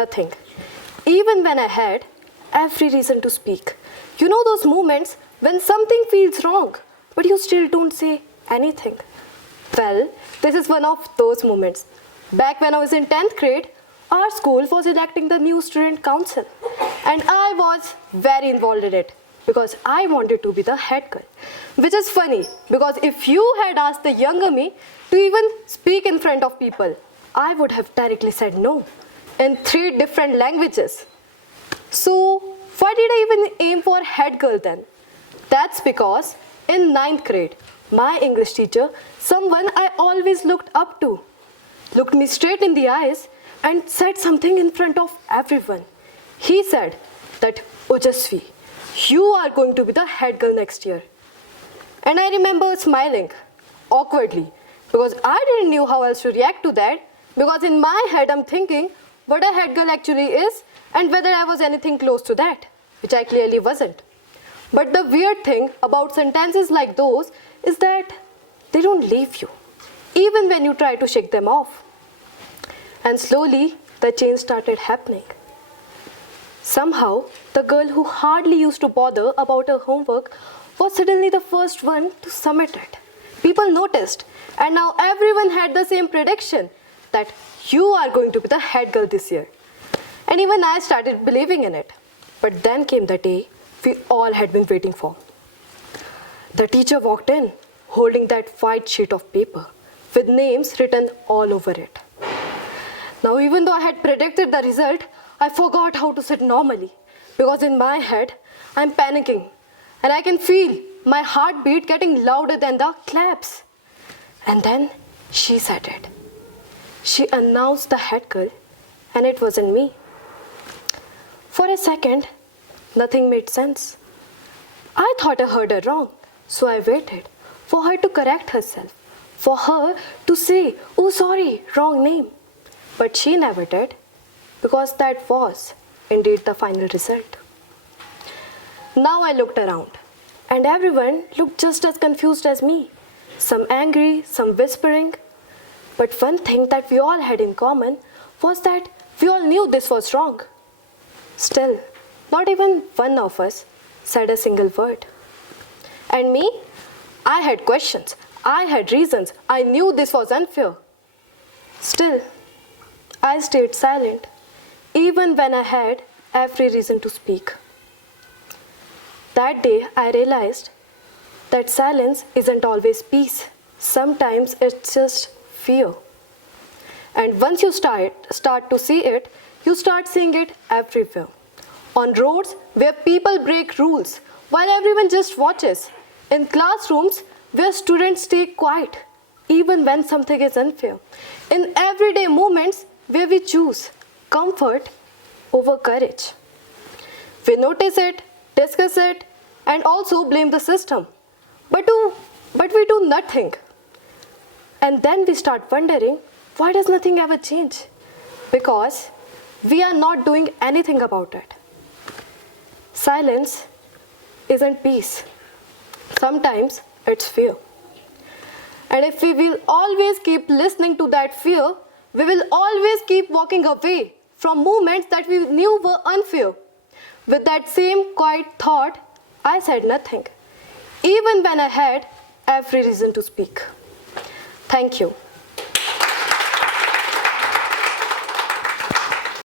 nothing. Even when I had every reason to speak. You know those moments when something feels wrong, but you still don't say anything? Well, this is one of those moments. Back when I was in 10th grade, our school was electing the new student council, and I was very involved in it because I wanted to be the head girl. Which is funny because if you had asked the younger me to even speak in front of people, I would have directly said no in 3 different languages. So, why did I even aim for head girl then? That's because in 9th grade, my English teacher, someone I always looked up to, looked me straight in the eyes and said something in front of everyone. He said that, Ojasvi, you are going to be the head girl next year. And I remember smiling awkwardly because I didn't know how else to react to that, because in my head I'm thinking what a head girl actually is and whether I was anything close to that, which I clearly wasn't. But the weird thing about sentences like those is that they don't leave you, even when you try to shake them off. And slowly, the change started happening. Somehow, the girl who hardly used to bother about her homework was suddenly the first one to submit it. People noticed, and now everyone had the same prediction that you are going to be the head girl this year. And even I started believing in it. But then came the day we all had been waiting for. The teacher walked in, holding that white sheet of paper with names written all over it. Now, even though I had predicted the result, I forgot how to sit normally because in my head, I'm panicking and I can feel my heartbeat getting louder than the claps. And then she said it. She announced the head girl, and it wasn't me. For a second, nothing made sense. I thought I heard her wrong, so I waited for her to correct herself, for her to say, oh sorry, wrong name. But she never did, because that was indeed the final result. Now I looked around, and everyone looked just as confused as me. Some angry, some whispering. But one thing that we all had in common was that we all knew this was wrong. Still, not even one of us said a single word. And me? I had questions. I had reasons. I knew this was unfair. Still, I stayed silent, even when I had every reason to speak. That day, I realized that silence isn't always peace. Sometimes it's just fear. And once you start to see it, you start seeing it everywhere. On roads where people break rules while everyone just watches. In classrooms where students stay quiet even when something is unfair. In everyday moments where we choose comfort over courage. We notice it, discuss it, and also blame the system. But we do nothing. And then we start wondering, why does nothing ever change? Because we are not doing anything about it. Silence isn't peace. Sometimes it's fear. And if we will always keep listening to that fear, we will always keep walking away from moments that we knew were unfair. With that same quiet thought, I said nothing, even when I had every reason to speak. Thank you.